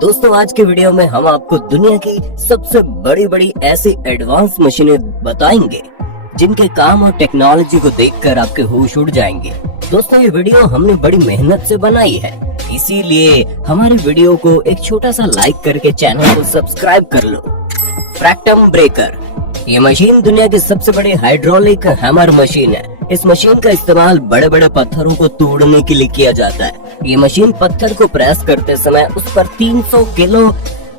दोस्तों आज के वीडियो में हम आपको दुनिया की सबसे बड़ी बड़ी ऐसी एडवांस मशीनें बताएंगे जिनके काम और टेक्नोलॉजी को देखकर आपके होश उड़ जाएंगे। दोस्तों ये वीडियो हमने बड़ी मेहनत से बनाई है, इसीलिए हमारे वीडियो को एक छोटा सा लाइक करके चैनल को सब्सक्राइब कर लो। फ्रैक्टम ब्रेकर, ये मशीन दुनिया की सबसे बड़ी हाइड्रोलिक हैमर मशीन है। इस मशीन का इस्तेमाल बड़े बड़े पत्थरों को तोड़ने के लिए किया जाता है। ये मशीन पत्थर को प्रेस करते समय उस पर 300 किलो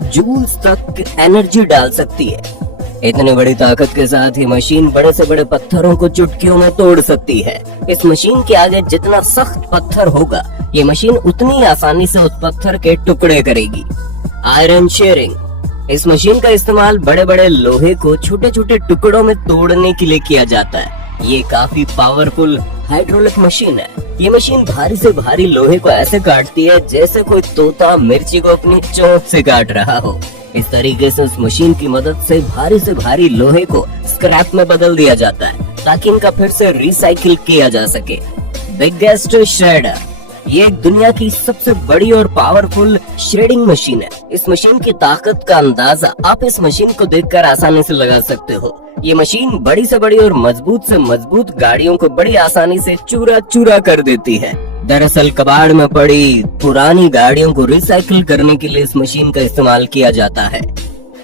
जूल्स तक एनर्जी डाल सकती है। इतनी बड़ी ताकत के साथ ये मशीन बड़े से बड़े पत्थरों को चुटकियों में तोड़ सकती है। इस मशीन के आगे जितना सख्त पत्थर होगा, ये मशीन उतनी आसानी से उस पत्थर के टुकड़े करेगी। आयरन शेयरिंग, इस मशीन का इस्तेमाल बड़े बड़े लोहे को छोटे छोटे टुकड़ों में तोड़ने के लिए किया जाता है। ये काफी पावरफुल हाइड्रोलिक मशीन है। ये मशीन भारी से भारी लोहे को ऐसे काटती है जैसे कोई तोता मिर्ची को अपनी चोंच से काट रहा हो। इस तरीके से उस मशीन की मदद से भारी लोहे को स्क्रैप में बदल दिया जाता है ताकि इनका फिर से रिसाइकिल किया जा सके। बिगेस्ट श्रेडर, ये दुनिया की सबसे बड़ी और पावरफुल श्रेडिंग मशीन है। इस मशीन की ताकत का अंदाजा आप इस मशीन को देखकर आसानी से लगा सकते हो। ये मशीन बड़ी से बड़ी और मजबूत से मजबूत गाड़ियों को बड़ी आसानी से चूरा चूरा कर देती है। दरअसल कबाड़ में पड़ी पुरानी गाड़ियों को रिसाइकिल करने के लिए इस मशीन का इस्तेमाल किया जाता है।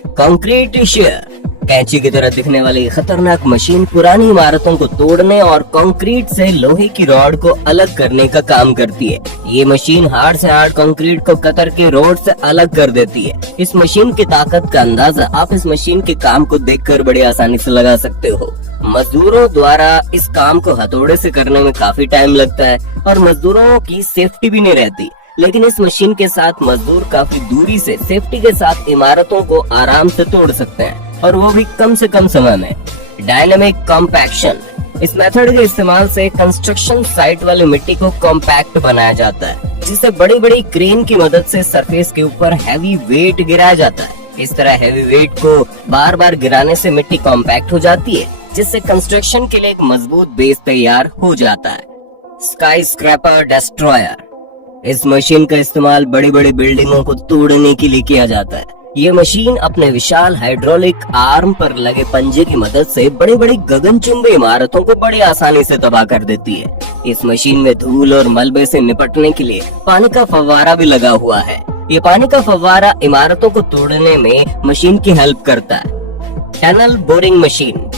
कंक्रीट शेयर, कैंची की तरह दिखने वाली खतरनाक मशीन पुरानी इमारतों को तोड़ने और कंक्रीट से लोहे की रॉड को अलग करने का काम करती है। ये मशीन हार्ड से हार्ड कंक्रीट को कतर के रोड से अलग कर देती है। इस मशीन की ताकत का अंदाजा आप इस मशीन के काम को देखकर बड़ी आसानी से लगा सकते हो। मजदूरों द्वारा इस काम को हथौड़े से करने में काफी टाइम लगता है और मजदूरों की सेफ्टी भी नहीं रहती, लेकिन इस मशीन के साथ मजदूर काफी दूरी से सेफ्टी के साथ इमारतों को आराम से तोड़ सकते हैं और वो भी कम से कम समय में। डायनेमिक कॉम्पैक्शन, इस मेथड के इस्तेमाल से कंस्ट्रक्शन साइट वाली मिट्टी को कॉम्पैक्ट बनाया जाता है, जिससे बड़ी बड़ी क्रेन की मदद से सरफेस के ऊपर हैवी वेट गिराया जाता है। इस तरह हैवी वेट को बार बार गिराने से मिट्टी कॉम्पैक्ट हो जाती है, जिससे कंस्ट्रक्शन के लिए एक मजबूत बेस तैयार हो जाता है। स्काई स्क्रैपर डिस्ट्रॉयर, इस मशीन का इस्तेमाल बड़ी बड़ी बिल्डिंगों को तोड़ने के लिए किया जाता है। ये मशीन अपने विशाल हाइड्रोलिक आर्म पर लगे पंजे की मदद से बड़ी बड़ी गगनचुंबी इमारतों को बड़ी आसानी से तबाह कर देती है। इस मशीन में धूल और मलबे से निपटने के लिए पानी का फव्वारा भी लगा हुआ है। ये पानी का फव्वारा इमारतों को तोड़ने में मशीन की हेल्प करता है। टनल बोरिंग मशीन,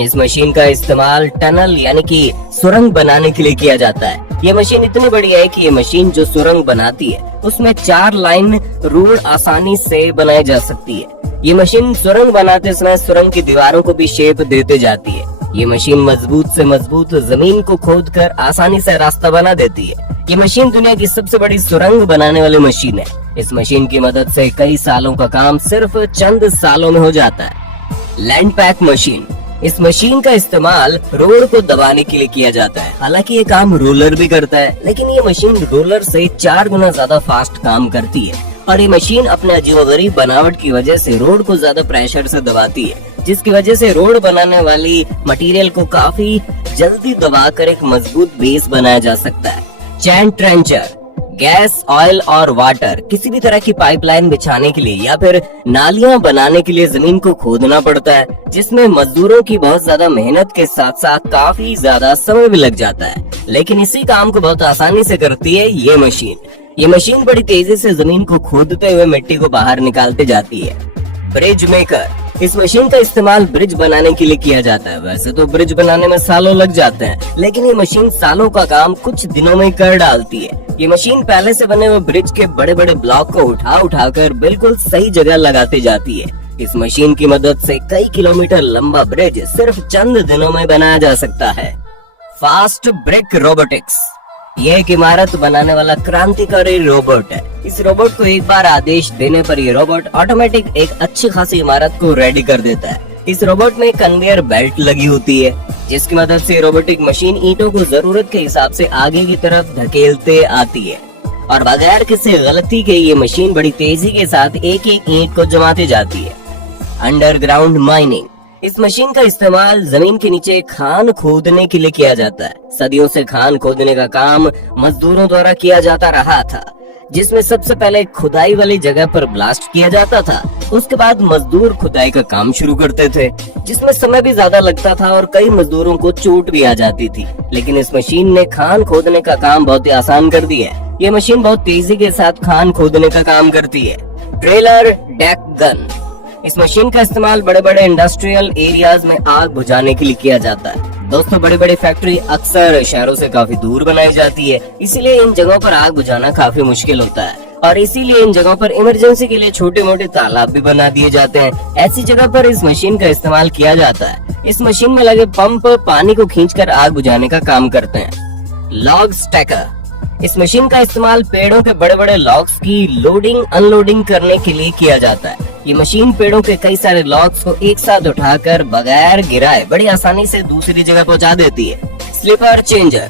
इस मशीन का इस्तेमाल टनल यानी कि सुरंग बनाने के लिए किया जाता है। ये मशीन इतनी बड़ी है कि ये मशीन जो सुरंग बनाती है उसमें 4 लाइन रोड आसानी से बनाई जा सकती है। ये मशीन सुरंग बनाते समय सुरंग की दीवारों को भी शेप देते जाती है। ये मशीन मजबूत से मजबूत जमीन को खोदकर आसानी से रास्ता बना देती है। ये मशीन दुनिया की सबसे बड़ी सुरंग बनाने वाली मशीन है। इस मशीन की मदद से कई सालों का काम सिर्फ चंद सालों में हो जाता है। लैंड पैक मशीन, इस मशीन का इस्तेमाल रोड को दबाने के लिए किया जाता है। हालांकि ये काम रोलर भी करता है, लेकिन ये मशीन रोलर से 4 गुना ज्यादा फास्ट काम करती है और ये मशीन अपने अजीबोगरीब बनावट की वजह से रोड को ज्यादा प्रेशर से दबाती है, जिसकी वजह से रोड बनाने वाली मटेरियल को काफी जल्दी दबाकर एक मजबूत बेस बनाया जा सकता है। चैन ट्रेंचर, गैस, ऑयल और वाटर किसी भी तरह की पाइपलाइन बिछाने के लिए या फिर नालियां बनाने के लिए जमीन को खोदना पड़ता है, जिसमें मजदूरों की बहुत ज्यादा मेहनत के साथ साथ काफी ज्यादा समय भी लग जाता है, लेकिन इसी काम को बहुत आसानी से करती है ये मशीन। ये मशीन बड़ी तेजी से जमीन को खोदते हुए मिट्टी को बाहर निकालते जाती है। ब्रिज मेकर, इस मशीन का इस्तेमाल ब्रिज बनाने के लिए किया जाता है। वैसे तो ब्रिज बनाने में सालों लग जाते हैं, लेकिन ये मशीन सालों का काम कुछ दिनों में कर डालती है। ये मशीन पहले से बने हुए ब्रिज के बड़े बड़े ब्लॉक को उठाकर बिल्कुल सही जगह लगाती जाती है। इस मशीन की मदद से कई किलोमीटर लंबा ब्रिज सिर्फ चंद दिनों में बनाया जा सकता है। फास्ट ब्रिक रोबोटिक्स, ये एक इमारत बनाने वाला क्रांतिकारी रोबोट है। इस रोबोट को एक बार आदेश देने पर ये रोबोट ऑटोमेटिक एक अच्छी खासी इमारत को रेडी कर देता है। इस रोबोट में कन्वेयर बेल्ट लगी होती है, जिसकी मदद से रोबोटिक मशीन ईंटों को जरूरत के हिसाब से आगे की तरफ धकेलते आती है और बगैर किसी गलती के ये मशीन बड़ी तेजी के साथ एक एक ईंट को जमाती जाती है। अंडरग्राउंड माइनिंग, इस मशीन का इस्तेमाल जमीन के नीचे खान खोदने के लिए किया जाता है। सदियों से खान खोदने का काम मजदूरों द्वारा किया जाता रहा था, जिसमें सबसे पहले खुदाई वाली जगह पर ब्लास्ट किया जाता था। उसके बाद मजदूर खुदाई का काम शुरू करते थे, जिसमें समय भी ज्यादा लगता था और कई मजदूरों को चोट भी आ जाती थी। लेकिन इस मशीन ने खान खोदने का काम बहुत ही आसान कर दिया है। ये मशीन बहुत तेजी के साथ खान खोदने का काम करती है। ट्रेलर डेक गन, इस मशीन का इस्तेमाल बड़े बड़े इंडस्ट्रियल एरियाज में आग बुझाने के लिए किया जाता है। दोस्तों, बड़ी बड़ी फैक्ट्री अक्सर शहरों से काफी दूर बनाई जाती है, इसीलिए इन जगहों पर आग बुझाना काफी मुश्किल होता है और इसीलिए इन जगहों पर इमरजेंसी के लिए छोटे मोटे तालाब भी बना दिए जाते हैं। ऐसी जगह पर इस मशीन का इस्तेमाल किया जाता है। इस मशीन में लगे पंप पानी को खींचकर आग बुझाने का काम करते हैं। लॉग स्टैकर, इस मशीन का इस्तेमाल पेड़ों के बड़े बड़े लॉग्स की लोडिंग अनलोडिंग करने के लिए किया जाता है। ये मशीन पेड़ों के कई सारे लॉग्स को एक साथ उठाकर बगैर गिराए बड़ी आसानी से दूसरी जगह पहुंचा देती है। स्लीपर चेंजर,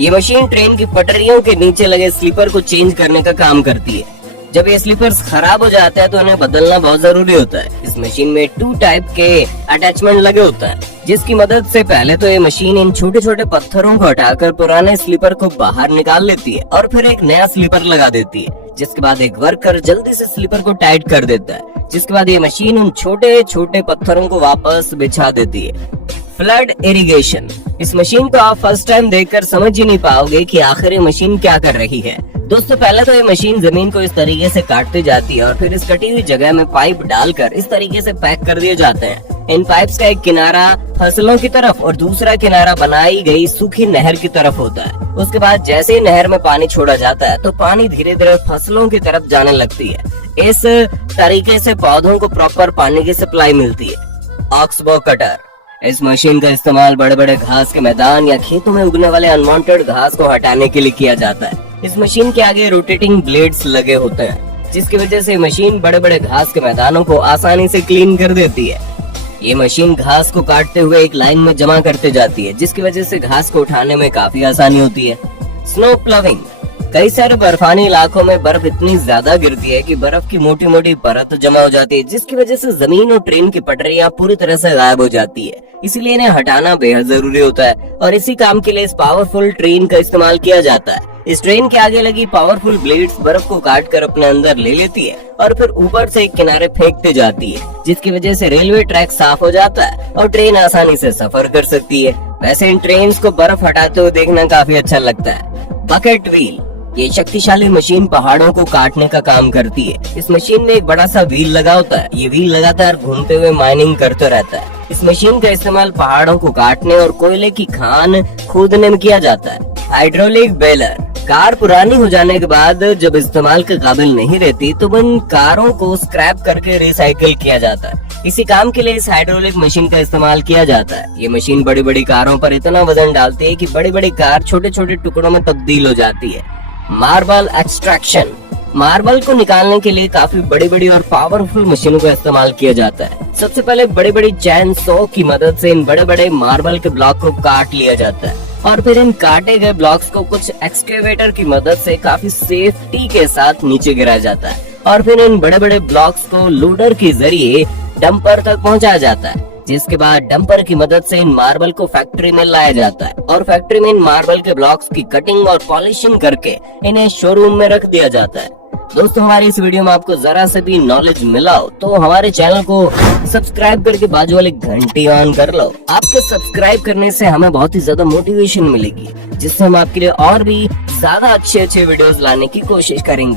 ये मशीन ट्रेन की पटरियों के नीचे लगे स्लीपर को चेंज करने का काम करती है। जब ये स्लीपर्स खराब हो जाते हैं तो उन्हें बदलना बहुत जरूरी होता है। इस मशीन में 2 टाइप के अटैचमेंट लगे होता है, जिसकी मदद से पहले तो ये मशीन इन छोटे छोटे पत्थरों को हटाकर पुराने स्लीपर को बाहर निकाल लेती है और फिर एक नया स्लीपर लगा देती है, जिसके बाद एक वर्कर जल्दी से स्लीपर को टाइट कर देता है, जिसके बाद ये मशीन उन छोटे छोटे पत्थरों को वापस बिछा देती है। फ्लड इरिगेशन, इस मशीन को आप फर्स्ट टाइम देखकर समझ ही नहीं पाओगे कि आखिर ये मशीन क्या कर रही है। दोस्तों, पहले तो ये मशीन जमीन को इस तरीके से काटती जाती है और फिर इस कटी हुई जगह में पाइप डालकर इस तरीके से पैक कर दिए जाते हैं। इन पाइप्स का एक किनारा फसलों की तरफ और दूसरा किनारा बनाई गई सूखी नहर की तरफ होता है। उसके बाद जैसे ही नहर में पानी छोड़ा जाता है तो पानी धीरे धीरे फसलों की तरफ जाने लगती है। इस तरीके से पौधों को प्रॉपर पानी की सप्लाई मिलती है। ऑक्सबो कटर, इस मशीन का इस्तेमाल बड़े बड़े घास के मैदान या खेतों में उगने वाले अनवांटेड घास को हटाने के लिए किया जाता है। इस मशीन के आगे रोटेटिंग ब्लेड्स लगे होते हैं, जिसकी वजह से मशीन बड़े बड़े घास के मैदानों को आसानी से क्लीन कर देती है। ये मशीन घास को काटते हुए एक लाइन में जमा करते जाती है, जिसकी वजह से घास को उठाने में काफी आसानी होती है। स्नो प्लविंग, कई सारे बर्फानी इलाकों में बर्फ इतनी ज्यादा गिरती है कि बर्फ की मोटी मोटी परत जमा हो जाती है, जिसकी वजह से जमीन और ट्रेन की पटरियां पूरी तरह से गायब हो जाती है। इसीलिए इन्हें हटाना बेहद जरूरी होता है और इसी काम के लिए इस पावरफुल ट्रेन का इस्तेमाल किया जाता है। इस ट्रेन के आगे लगी पावरफुल ब्लेड्स बर्फ को काट कर अपने अंदर ले लेती है और फिर ऊपर से एक किनारे फेंकते जाती है, जिसकी वजह से रेलवे ट्रैक साफ हो जाता है और ट्रेन आसानी से सफर कर सकती है। वैसे इन ट्रेन को बर्फ हटाते हुए देखना काफी अच्छा लगता है। बकेट व्हील, ये शक्तिशाली मशीन पहाड़ों को काटने का काम करती है। इस मशीन में एक बड़ा सा व्हील लगा होता है। ये व्हील लगातार घूमते हुए माइनिंग करता रहता है। इस मशीन का इस्तेमाल पहाड़ों को काटने और कोयले की खान खोदने में किया जाता है। हाइड्रोलिक बेलर, कार पुरानी हो जाने के बाद जब इस्तेमाल के काबिल नहीं रहती तो उन कारों को स्क्रैप करके रिसाइकिल किया जाता है। इसी काम के लिए इस हाइड्रोलिक मशीन का इस्तेमाल किया जाता है। ये मशीन बड़ी बड़ी कारों पर इतना वजन डालती है कि बड़ी बड़ी कार छोटे छोटे टुकड़ों में तब्दील हो जाती है। मार्बल एक्सट्रैक्शन, मार्बल को निकालने के लिए काफी बड़ी बड़ी और पावरफुल मशीनों का इस्तेमाल किया जाता है। सबसे पहले बड़ी बड़ी चैन सॉ की मदद से इन बड़े बड़े मार्बल के ब्लॉक को काट लिया जाता है और फिर इन काटे गए ब्लॉक्स को कुछ एक्सकेवेटर की मदद से काफी सेफ्टी के साथ नीचे गिराया जाता है और फिर इन बड़े बड़े ब्लॉक्स को लोडर के जरिए डंपर तक पहुंचाया जाता है, जिसके बाद डंपर की मदद से इन मार्बल को फैक्ट्री में लाया जाता है और फैक्ट्री में इन मार्बल के ब्लॉक्स की कटिंग और पॉलिशिंग करके इन्हें शोरूम में रख दिया जाता है। दोस्तों, हमारी इस वीडियो में आपको जरा से भी नॉलेज मिला हो तो हमारे चैनल को सब्सक्राइब करके बाजू वाली घंटी ऑन कर लो। आपके सब्सक्राइब करने से हमें बहुत ही ज्यादा मोटिवेशन मिलेगी, जिससे हम आपके लिए और भी ज्यादा अच्छे वीडियोस लाने की कोशिश करेंगे।